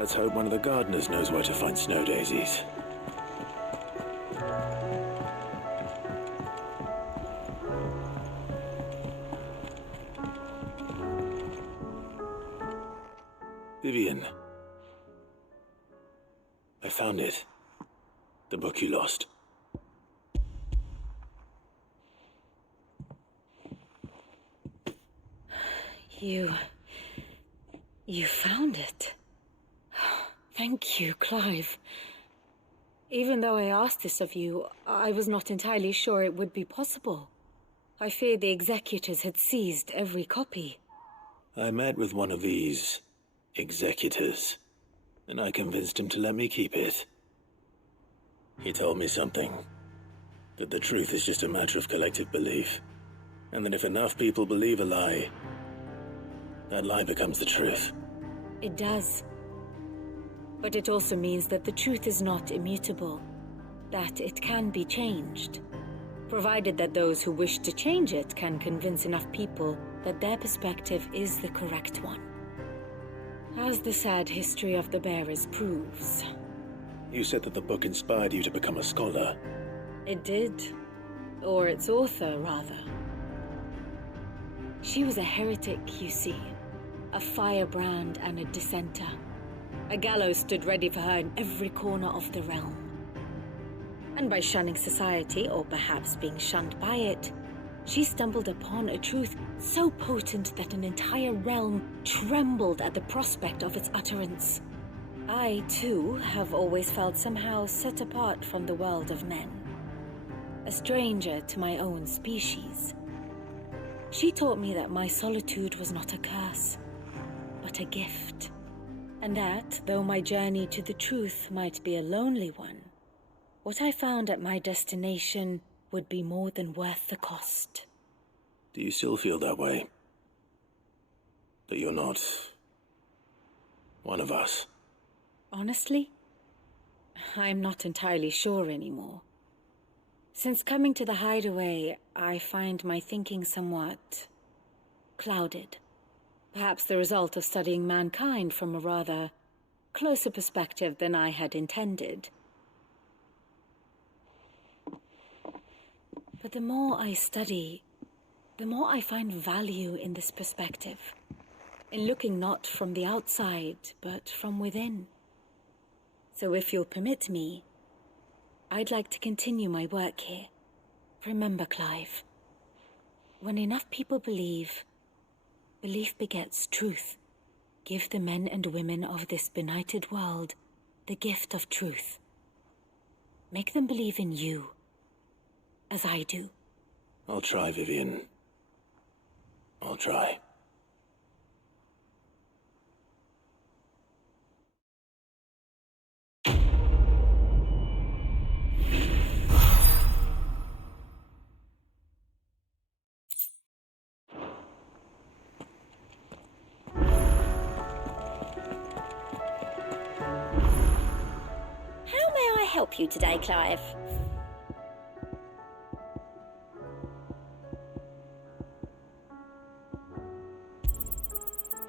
Let's hope one of the gardeners knows where to find snow daisies. Vivian. I found it. The book you lost. You found it. Thank you, Clive. Even though I asked this of you, I was not entirely sure it would be possible. I feared the executors had seized every copy. I met with one of these executors, and I convinced him to let me keep it. He told me something. That the truth is just a matter of collective belief. And that if enough people believe a lie, that lie becomes the truth. It does. But it also means that the truth is not immutable. That it can be changed. Provided that those who wish to change it can convince enough people that their perspective is the correct one. As the sad history of the bearers proves. You said that the book inspired you to become a scholar. It did. Or its author, rather. She was a heretic, you see. A firebrand and a dissenter. A gallows stood ready for her in every corner of the realm. And by shunning society, or perhaps being shunned by it, she stumbled upon a truth so potent that an entire realm trembled at the prospect of its utterance. I, too, have always felt somehow set apart from the world of men. A stranger to my own species. She taught me that my solitude was not a curse, but a gift. And that, though my journey to the truth might be a lonely one, what I found at my destination would be more than worth the cost. Do you still feel that way? That you're not one of us? Honestly, I'm not entirely sure anymore. Since coming to the hideaway, I find my thinking somewhat clouded. Perhaps the result of studying mankind from a rather closer perspective than I had intended. But the more I study, the more I find value in this perspective. In looking not from the outside, but from within. So if you'll permit me, I'd like to continue my work here. Remember, Clive, when enough people believe, belief begets truth. Give the men and women of this benighted world the gift of truth. Make them believe in you, as I do. I'll try, Vivian. I'll try. Help you today, Clive?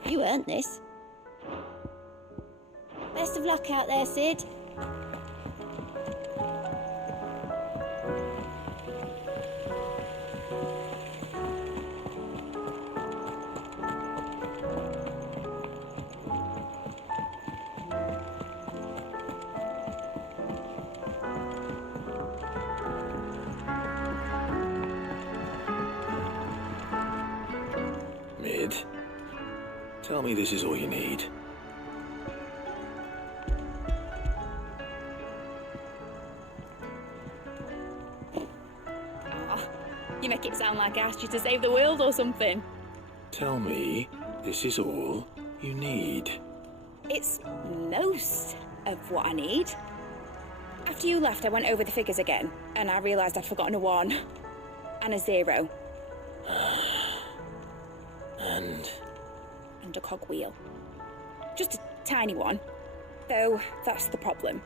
You earned this. Best of luck out there, Sid. Tell me this is all you need. Oh, you make it sound like I asked you to save the world or something. Tell me this is all you need. It's most of what I need. After you left, I went over the figures again, and I realised I'd forgotten a 1 and a 0. And a cogwheel. Just a tiny one. Though, that's the problem.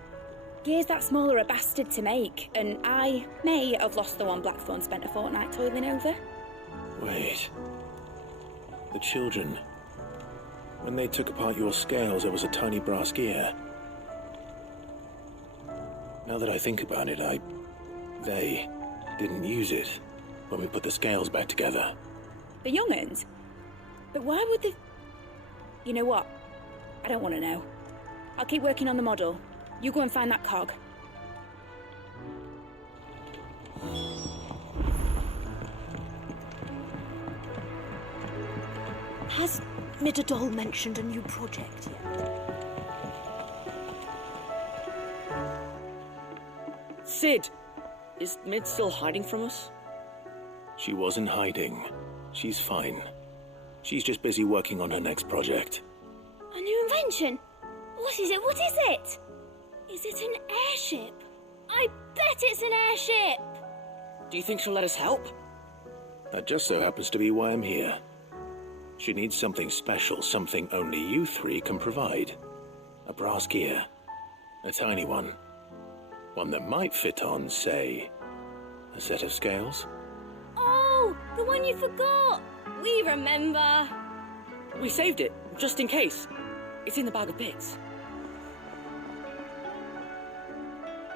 Gears that small are a bastard to make, and I may have lost the one Blackthorn spent a fortnight toiling over. Wait. The children. When they took apart your scales, there was a tiny brass gear. Now that I think about it, they didn't use it when we put the scales back together. The young'uns? But why would they... You know what? I don't want to know. I'll keep working on the model. You go and find that cog. Has Midadol mentioned a new project yet? Sid! Is Mid still hiding from us? She wasn't hiding. She's fine. She's just busy working on her next project. A new invention? What is it? What is it? Is it an airship? I bet it's an airship! Do you think she'll let us help? That just so happens to be why I'm here. She needs something special, something only you three can provide. A brass gear. A tiny one. One that might fit on, say, a set of scales. Oh, the one you forgot! We remember! We saved it, just in case. It's in the bag of bits.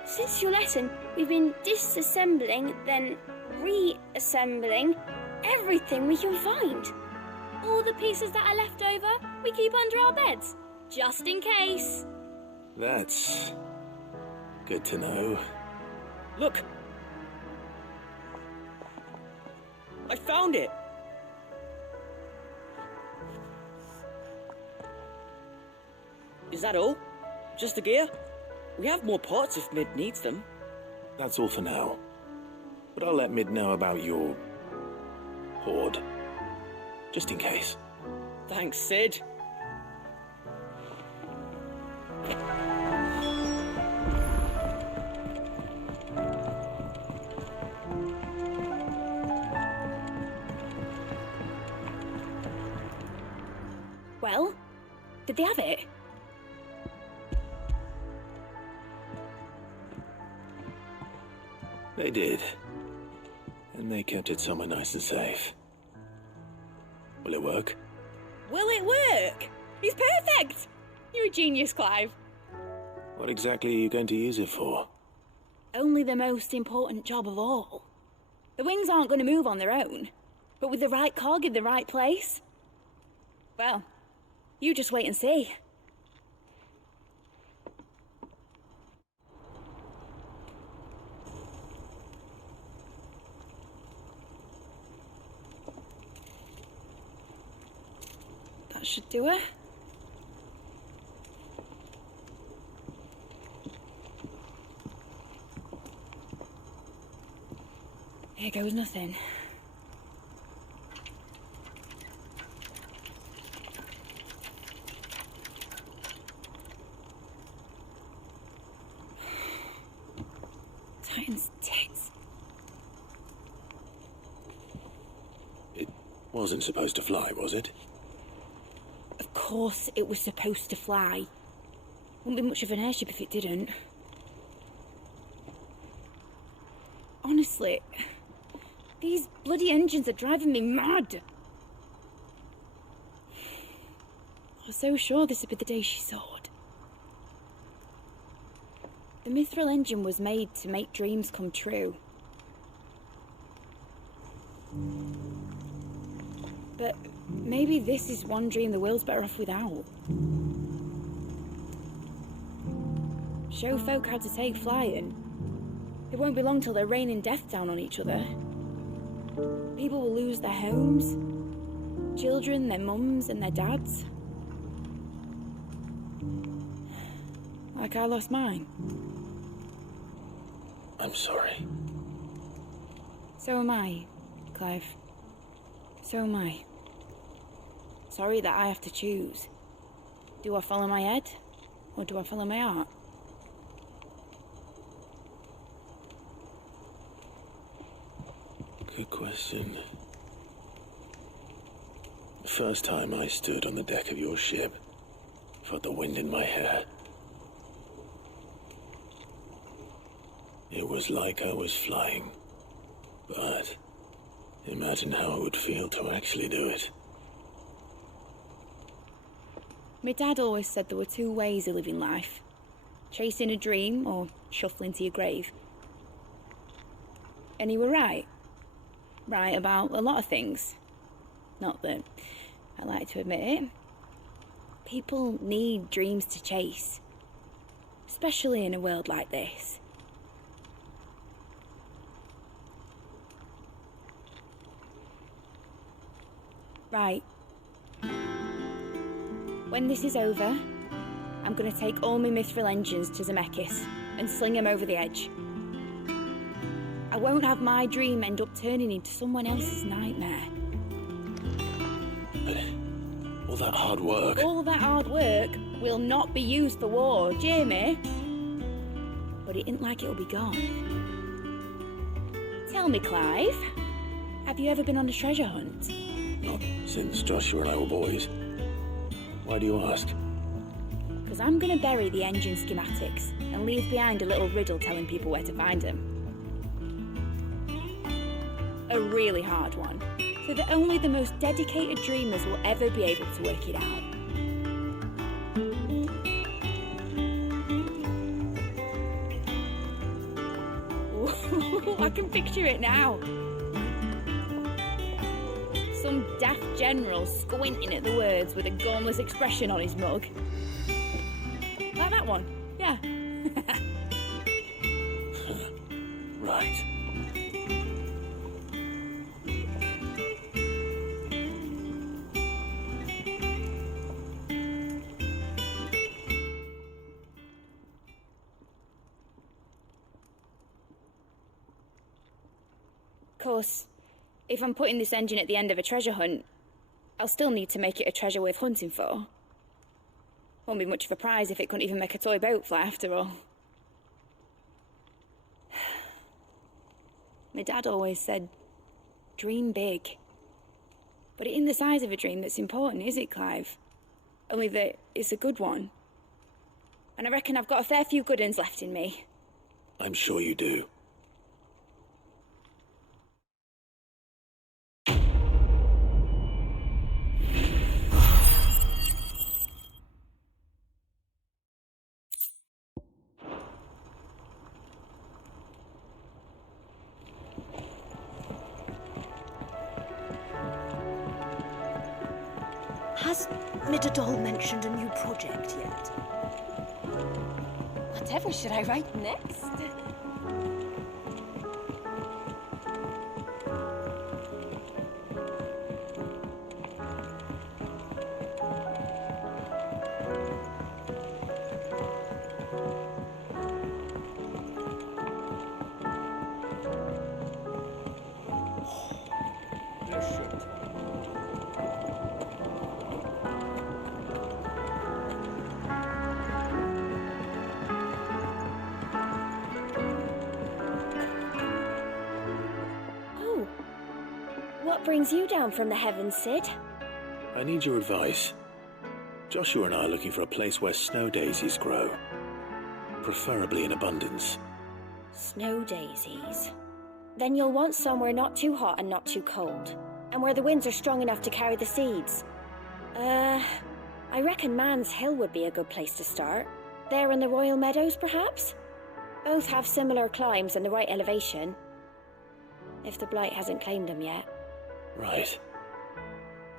Since your lesson, we've been disassembling, then reassembling everything we can find. All the pieces that are left over, we keep under our beds, just in case. That's good to know. Look! I found it! Is that all? Just the gear? We have more parts if Mid needs them. That's all for now. But I'll let Mid know about your hoard. Just in case. Thanks, Sid. Well, did they have it? They did. And they kept it somewhere nice and safe. Will it work? Will it work? It's perfect! You're a genius, Clive. What exactly are you going to use it for? Only the most important job of all. The wings aren't going to move on their own. But with the right cog in the right place... Well, you just wait and see. That should do it. Here goes nothing. Titan's tits. It wasn't supposed to fly, was it? Of course it was supposed to fly. Wouldn't be much of an airship if it didn't. Honestly, these bloody engines are driving me mad. I was so sure this would be the day she soared. The mithril engine was made to make dreams come true. But maybe this is one dream the world's better off without. Show folk how to take flying. It won't be long till they're raining death down on each other. People will lose their homes, children, their mums and their dads. Like I lost mine. I'm sorry. So am I, Clive. So am I. Sorry that I have to choose. Do I follow my head, or do I follow my heart? Good question. The first time I stood on the deck of your ship, felt the wind in my hair. It was like I was flying. But imagine how it would feel to actually do it. My dad always said there were two ways of living life. Chasing a dream or shuffling to your grave. And he were right. Right about a lot of things. Not that I like to admit it. People need dreams to chase. Especially in a world like this. Right. When this is over, I'm gonna take all my mithril engines to Zemeckis and sling them over the edge. I won't have my dream end up turning into someone else's nightmare. But all that hard work... All that hard work will not be used for war, Jamie. But it ain't like it'll be gone. Tell me, Clive, have you ever been on a treasure hunt? Not since Joshua and I were boys. Why do you ask? Because I'm going to bury the engine schematics and leave behind a little riddle telling people where to find them. A really hard one, so that only the most dedicated dreamers will ever be able to work it out. Ooh, I can picture it now. Some daft general squinting at the words with a gormless expression on his mug. Like that one, yeah. Right. Of course, if I'm putting this engine at the end of a treasure hunt, I'll still need to make it a treasure worth hunting for. Won't be much of a prize if it couldn't even make a toy boat fly after all. My dad always said, dream big. But it ain't the size of a dream that's important, is it, Clive? Only that it's a good one. And I reckon I've got a fair few good uns left in me. I'm sure you do. Has Midadol mentioned a new project yet? Whatever should I write next? What brings you down from the heavens, Sid? I need your advice. Joshua and I are looking for a place where snow daisies grow. Preferably in abundance. Snow daisies. Then you'll want somewhere not too hot and not too cold. And where the winds are strong enough to carry the seeds. I reckon Man's Hill would be a good place to start. There in the Royal Meadows, perhaps? Both have similar climbs and the right elevation. If the Blight hasn't claimed them yet. Right.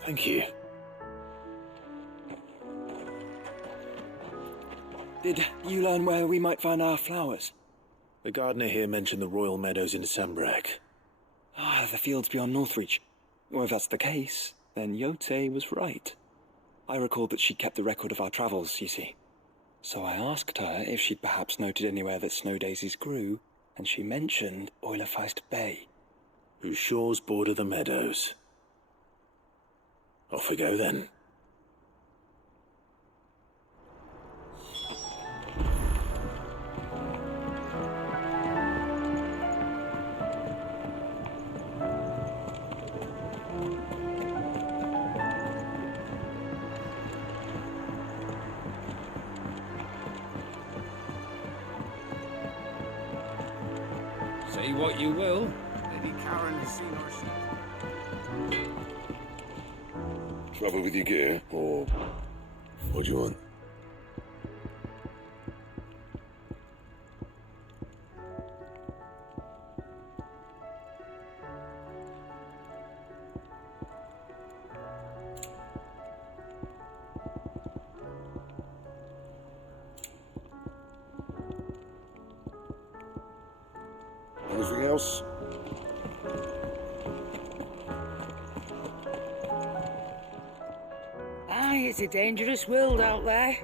Thank you. Did you learn where we might find our flowers? The gardener here mentioned the Royal Meadows in Sambrek. Ah, the fields beyond Northreach. Well, if that's the case, then Yote was right. I recalled that she kept the record of our travels, you see. So I asked her if she'd perhaps noted anywhere that snow daisies grew, and she mentioned Oilerfeist Bay. Whose shores border the meadows. Off we go then. Say what you will. Lady Karen has seen our sheep. Trouble with your gear, or What do you want? Anything else? Aye, it's a dangerous world out there.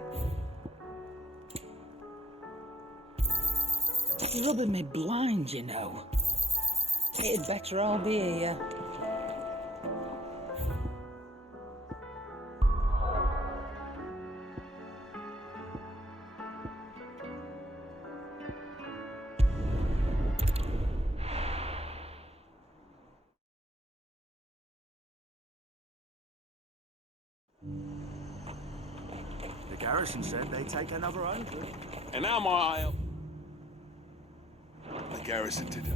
Rubbing me blind, you know. It'd better all be here. The garrison said they'd take another 100. And now my eye. The garrison did it.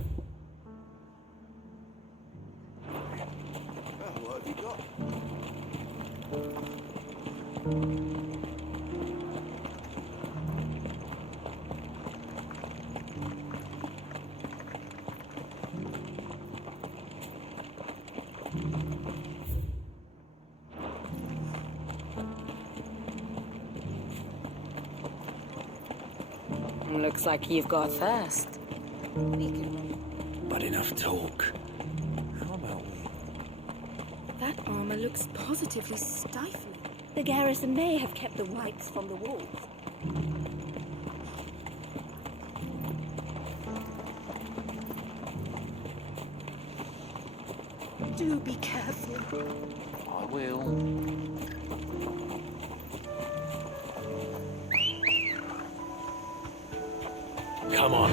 Well, what have you got? Looks like you've got a thirst. We can... But enough talk. How about we? That armor looks positively stifling. The garrison may have kept the wipes from the walls. Do be careful. I will. Come on.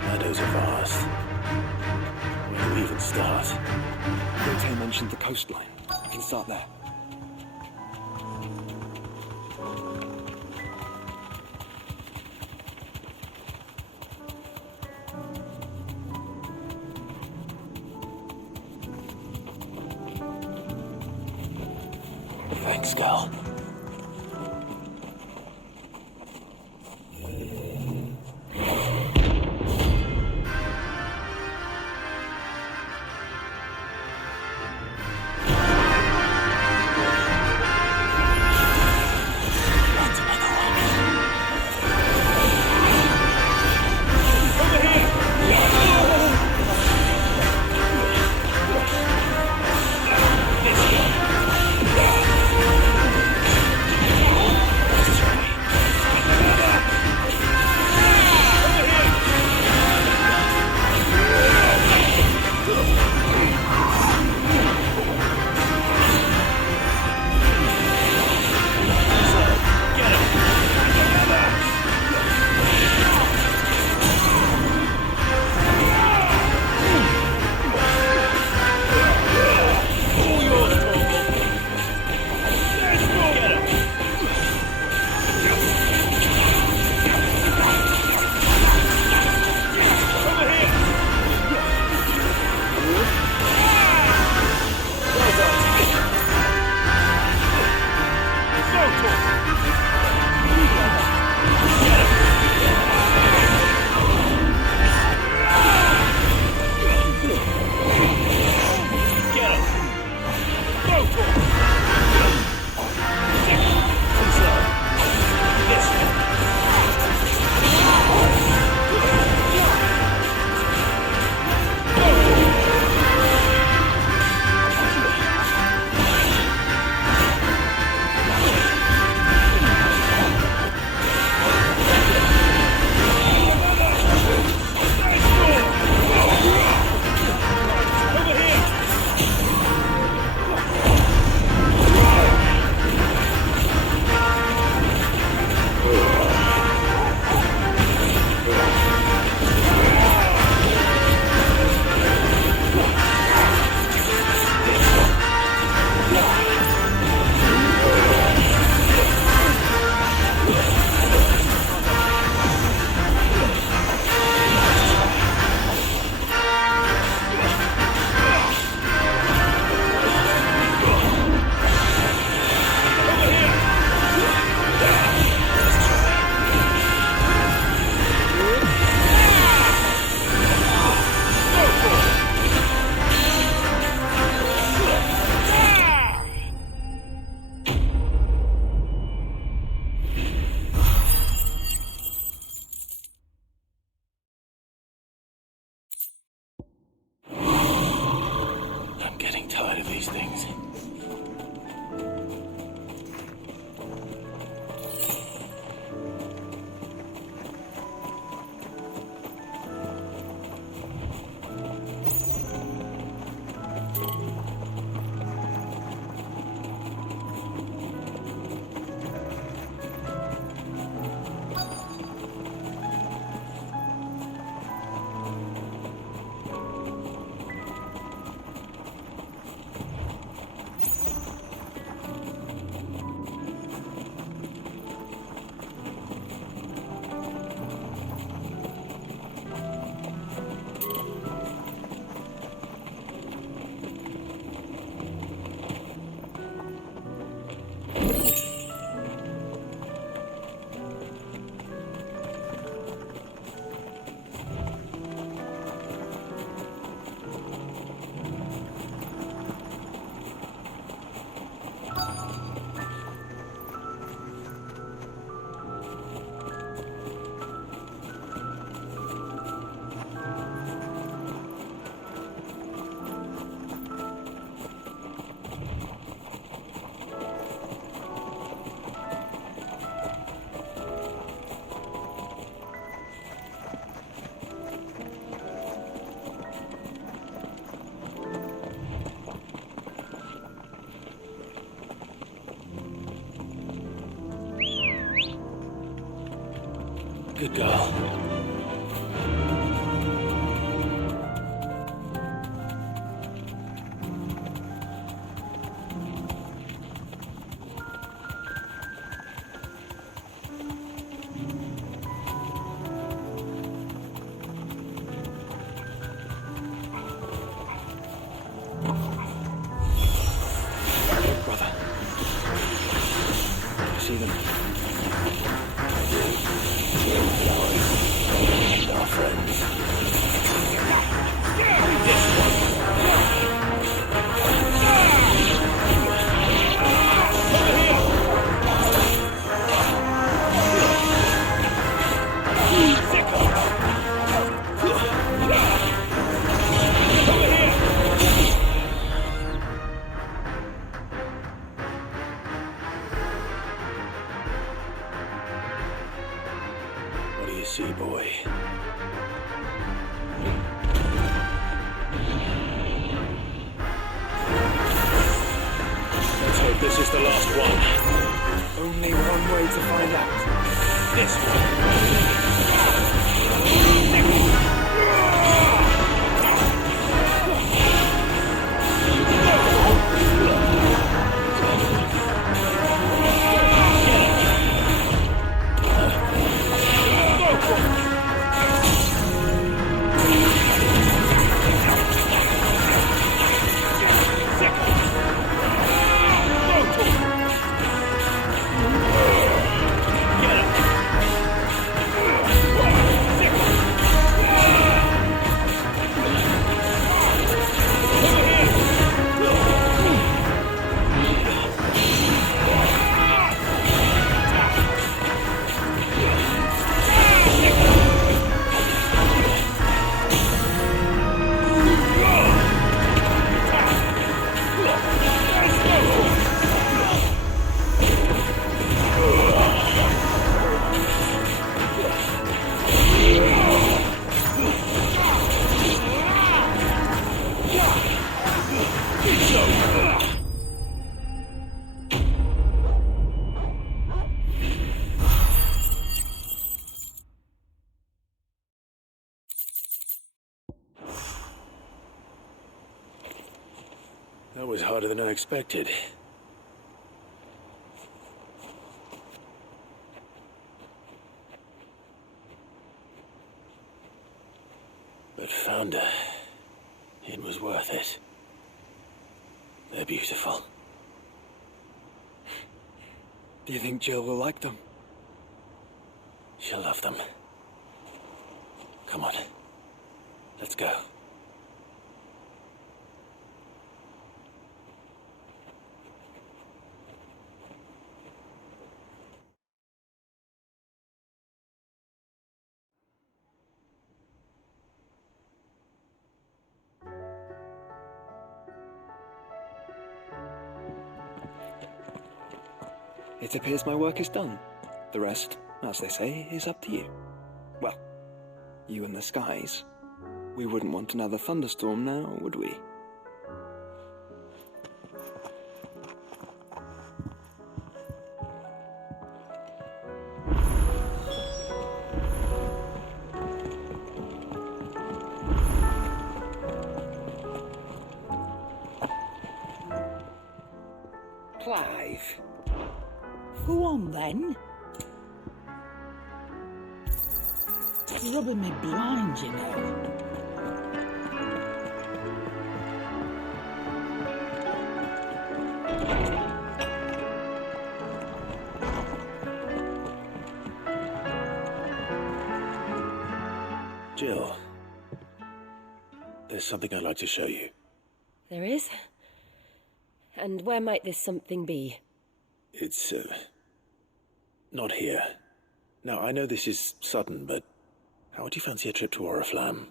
Meadows are vast. Where do we even start? Yote mentioned the coastline. We can start there. Thanks, Gal. Good girl. Brother. You see them? And our friends. What do you see, boy? Let's hope this is the last one. Only one way to find out. This one. That was harder than I expected. But found her. It was worth it. They're beautiful. Do you think Jill will like them? She'll love them. Come on. Let's go. It appears my work is done. The rest, as they say, is up to you. Well, you and the skies. We wouldn't want another thunderstorm now, would we? Clive. Go on then. It's rubbing me blind, you know. Jill, there's something I'd like to show you. There is? And where might this something be? It's, not here. Now, I know this is sudden, but how would you fancy a trip to Oriflamme?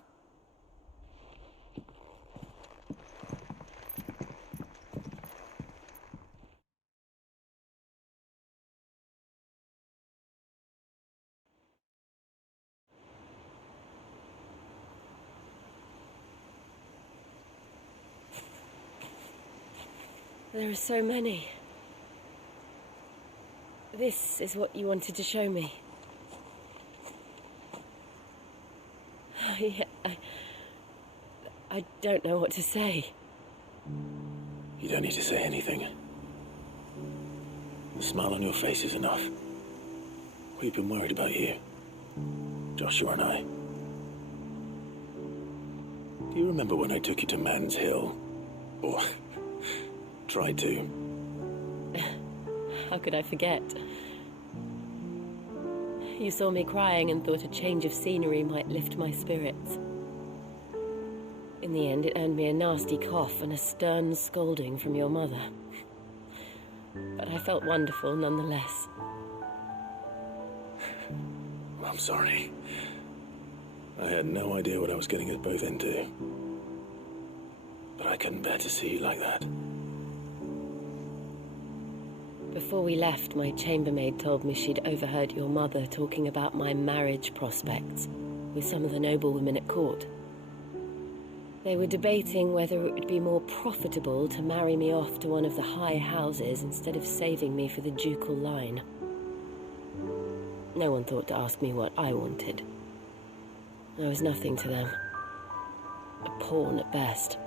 There are so many. This is what you wanted to show me. I don't know what to say. You don't need to say anything. The smile on your face is enough. We've been worried about you, Joshua and I. Do you remember when I took you to Man's Hill? Or tried to? How could I forget? You saw me crying and thought a change of scenery might lift my spirits. In the end, it earned me a nasty cough and a stern scolding from your mother. But I felt wonderful nonetheless. I'm sorry. I had no idea what I was getting us both into. But I couldn't bear to see you like that. Before we left, my chambermaid told me she'd overheard your mother talking about my marriage prospects with some of the noblewomen at court. They were debating whether it would be more profitable to marry me off to one of the high houses instead of saving me for the ducal line. No one thought to ask me what I wanted. I was nothing to them. A pawn at best.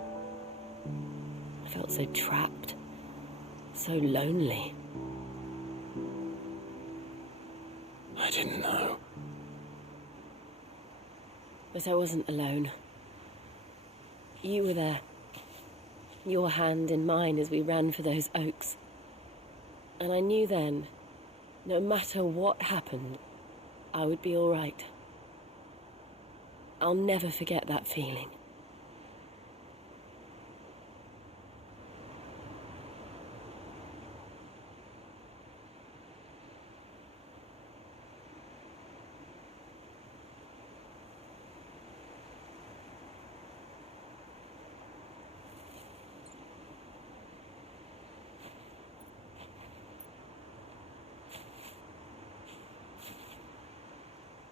I felt so trapped, so lonely. I didn't know. But I wasn't alone. You were there, your hand in mine as we ran for those oaks. And I knew then, no matter what happened, I would be all right. I'll never forget that feeling.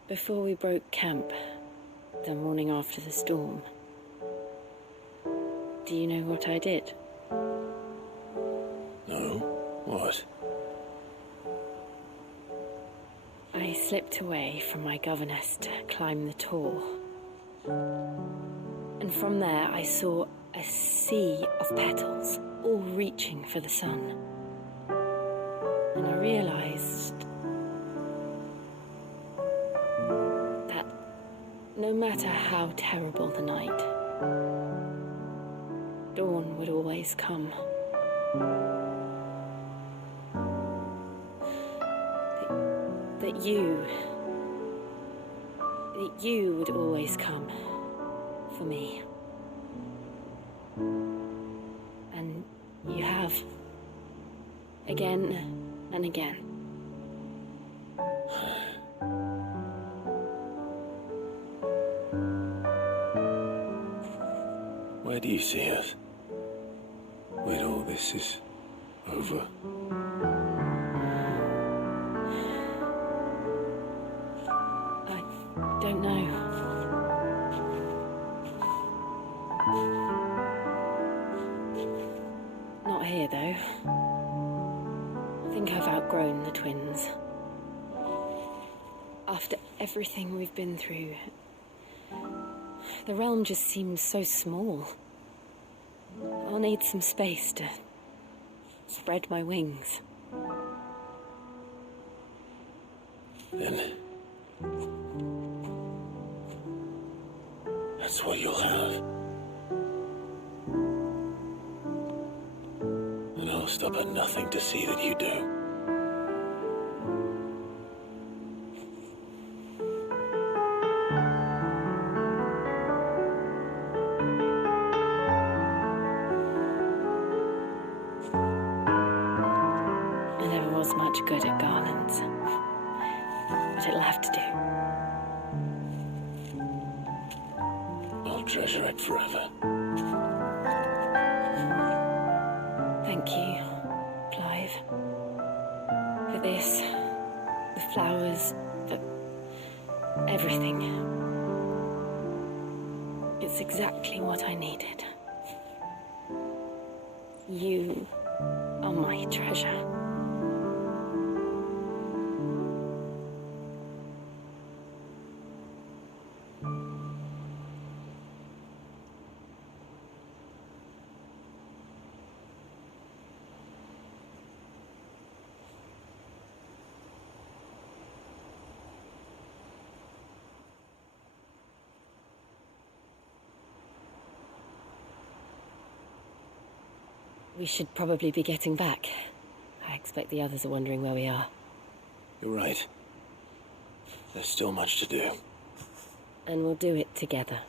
Before we broke camp, the morning after the storm, do you know what I did? No? What? I slipped away from my governess to climb the tor. And from there I saw a sea of petals, all reaching for the sun. And I realized that no matter how terrible the night, dawn would always come. That you would always come for me. And you have. Again and again. Where do you see us? When all this is over? I don't know. Not here, though. I think I've outgrown the twins. After everything we've been through, the realm just seems so small. I'll need some space to spread my wings. Then that's what you'll have. And I'll stop at nothing to see that you do. I never was much good at garlands, but it'll have to do. I'll treasure it forever. Thank you, Clive. For this, the flowers, for everything. It's exactly what I needed. You are my treasure. We should probably be getting back. I expect the others are wondering where we are. You're right. There's still much to do. And we'll do it together.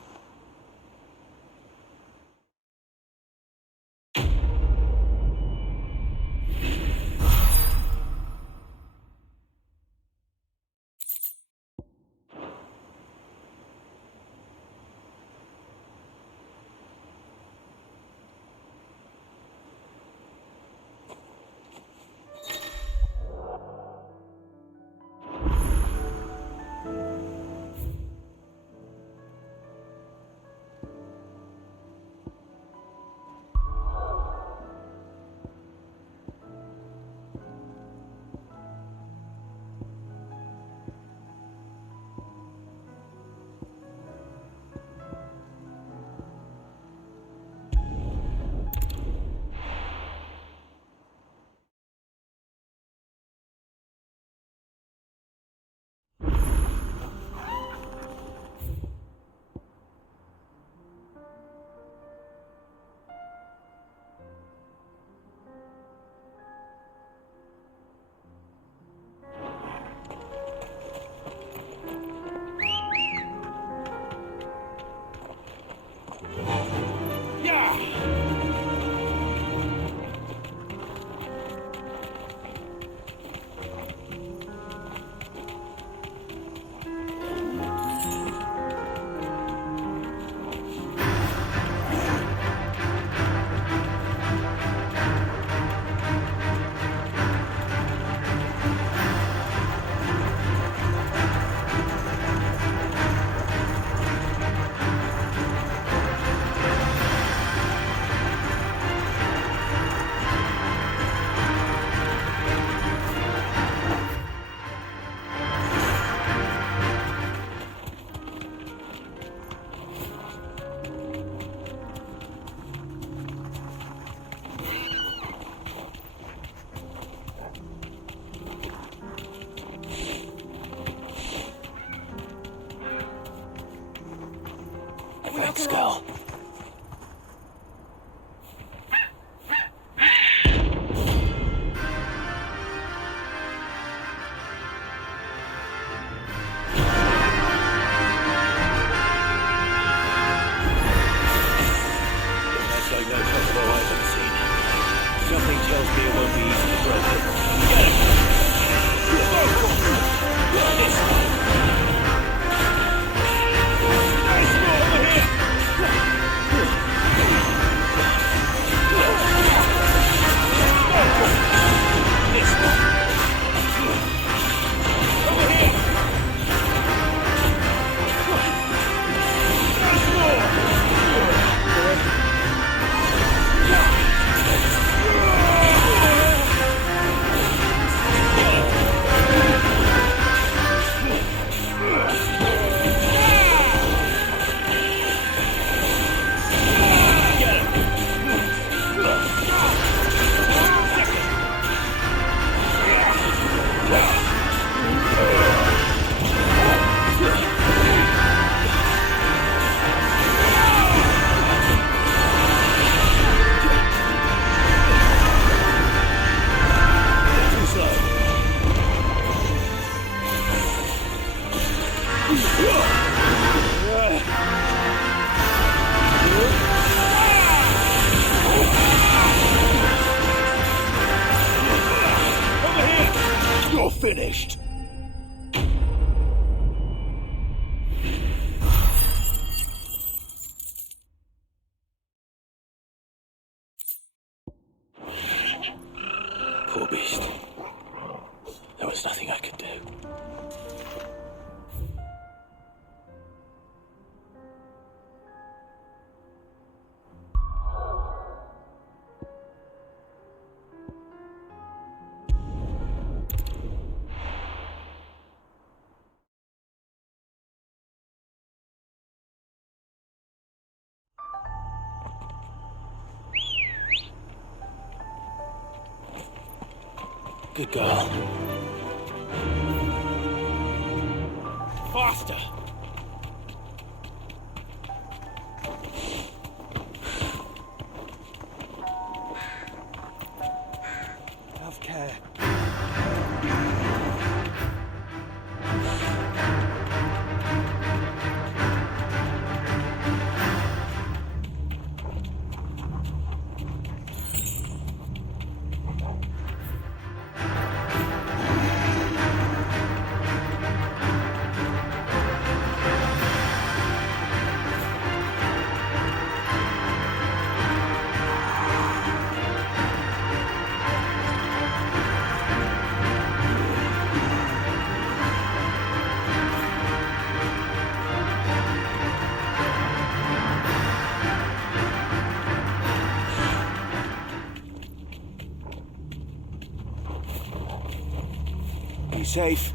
Thanks, Gal. That's like no possible I've ever seen. Something tells me it won't be easy to break it. Get him! This one! Over here! This one! Over here! There's more! You're finished! Poor beast. There was nothing I could do. Good girl. Faster! safe.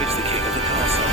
It's the king of the castle.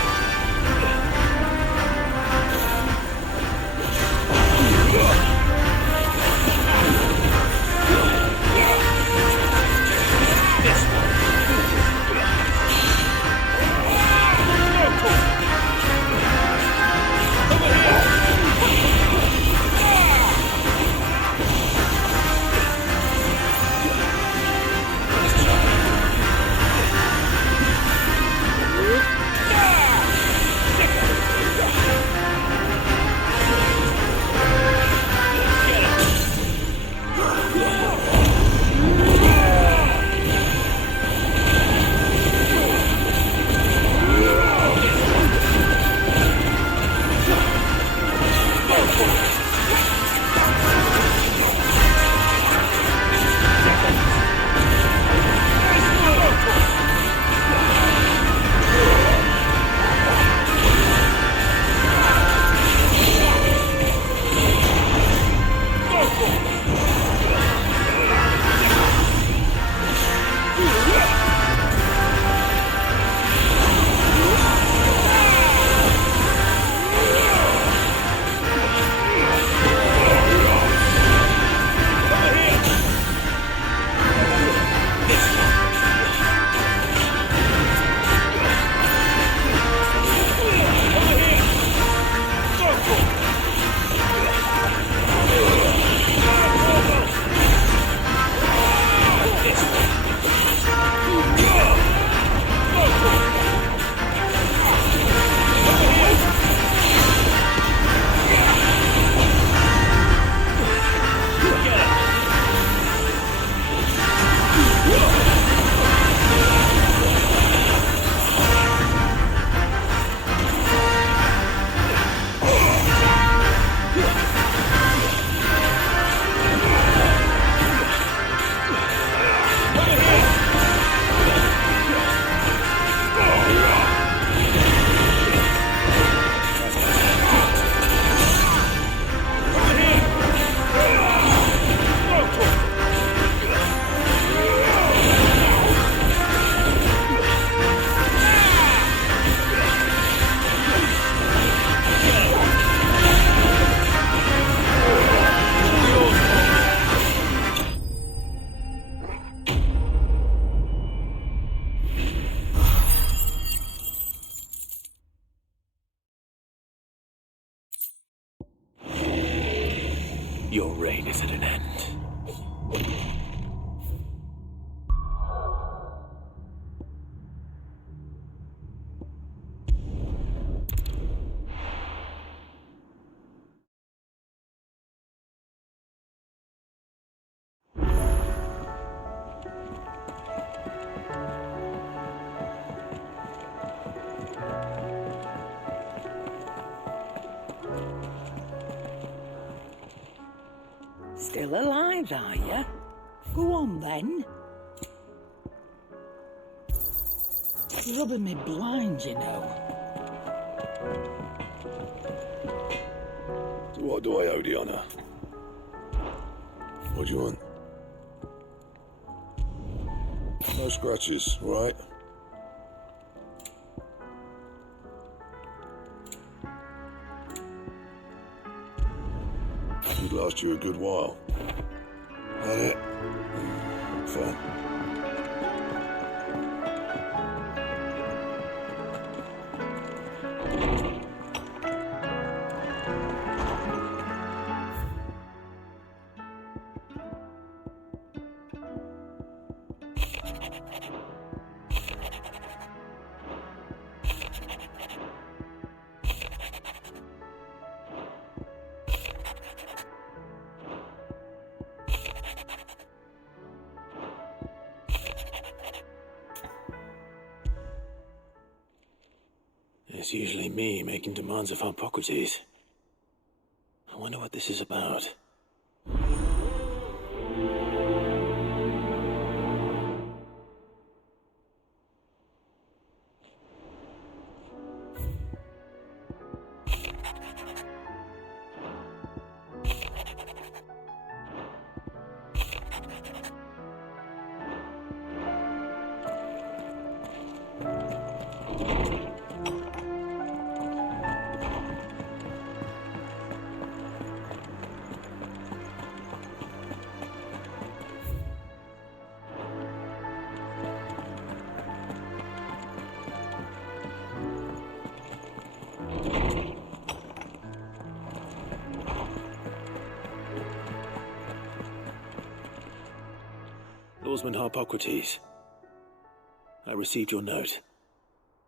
Your reign is at an end. Still alive, are you? Go on, then. It's rubbing me blind, you know. So what do I owe the honour? What do you want? No scratches, right? It'd last you a good while. That it? Fair. It's usually me making demands of Harpocrates. I wonder what this is about. Lawsman Harpocrates. I received your note.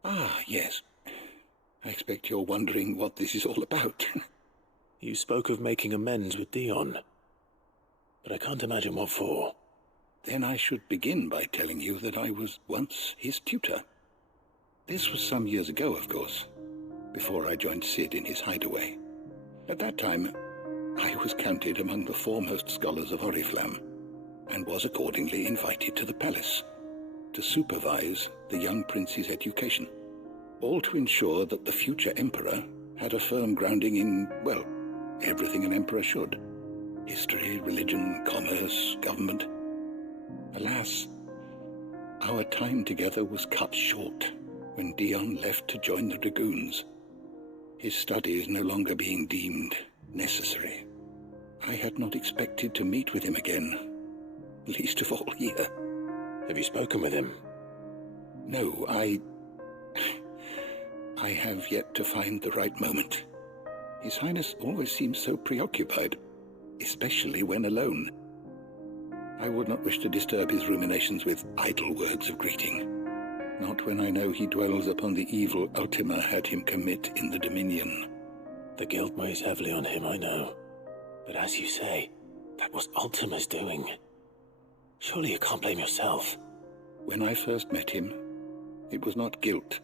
Ah, yes. I expect you're wondering what this is all about. You spoke of making amends with Dion, but I can't imagine what for. Then I should begin by telling you that I was once his tutor. This was some years ago, of course, before I joined Sid in his hideaway. At that time, I was counted among the foremost scholars of Oriflamme, and was accordingly invited to the palace to supervise the young prince's education, all to ensure that the future emperor had a firm grounding in, well, everything an emperor should. History, religion, commerce, government. Alas, our time together was cut short when Dion left to join the Dragoons, his studies no longer being deemed necessary. I had not expected to meet with him again, least of all here. Have you spoken with him? No, I have yet to find the right moment. His Highness always seems so preoccupied, especially when alone. I would not wish to disturb his ruminations with idle words of greeting, not when I know he dwells upon the evil Ultima had him commit in the Dominion. The guilt weighs heavily on him, I know. But as you say, that was Ultima's doing. Surely you can't blame yourself. When I first met him, it was not guilt,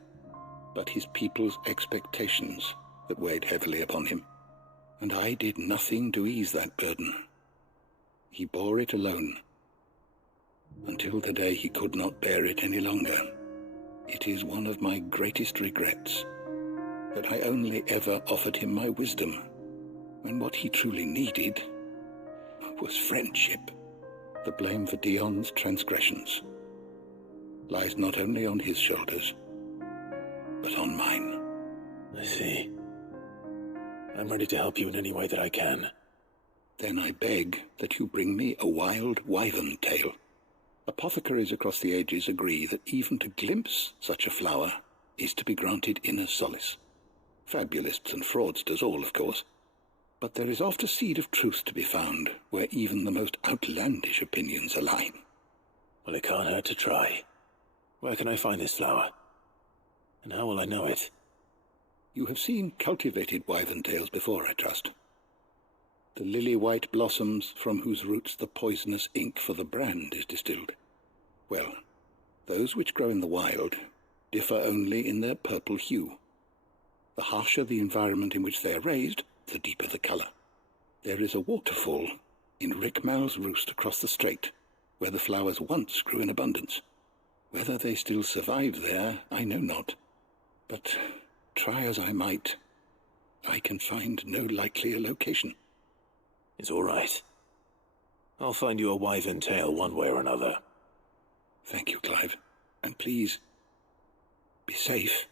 but his people's expectations that weighed heavily upon him, and I did nothing to ease that burden. He bore it alone, until the day he could not bear it any longer. It is one of my greatest regrets that I only ever offered him my wisdom, when what he truly needed was friendship. The blame for Dion's transgressions lies not only on his shoulders, but on mine. I see. I'm ready to help you in any way that I can. Then I beg that you bring me a wild wyvern tail. Apothecaries across the ages agree that even to glimpse such a flower is to be granted inner solace. Fabulists and fraudsters all, of course. But there is oft a seed of truth to be found where even the most outlandish opinions align. Well, it can't hurt to try. Where can I find this flower? And how will I know it? You have seen cultivated wyvern tails before, I trust. The lily-white blossoms from whose roots the poisonous ink for the brand is distilled. Well, those which grow in the wild differ only in their purple hue. The harsher the environment in which they are raised, the deeper the color. There is a waterfall in Rickmal's roost across the strait, where the flowers once grew in abundance. Whether they still survive there, I know not. But try as I might, I can find no likelier location. It's all right. I'll find you a wyvern tail one way or another. Thank you, Clive. And please, be safe.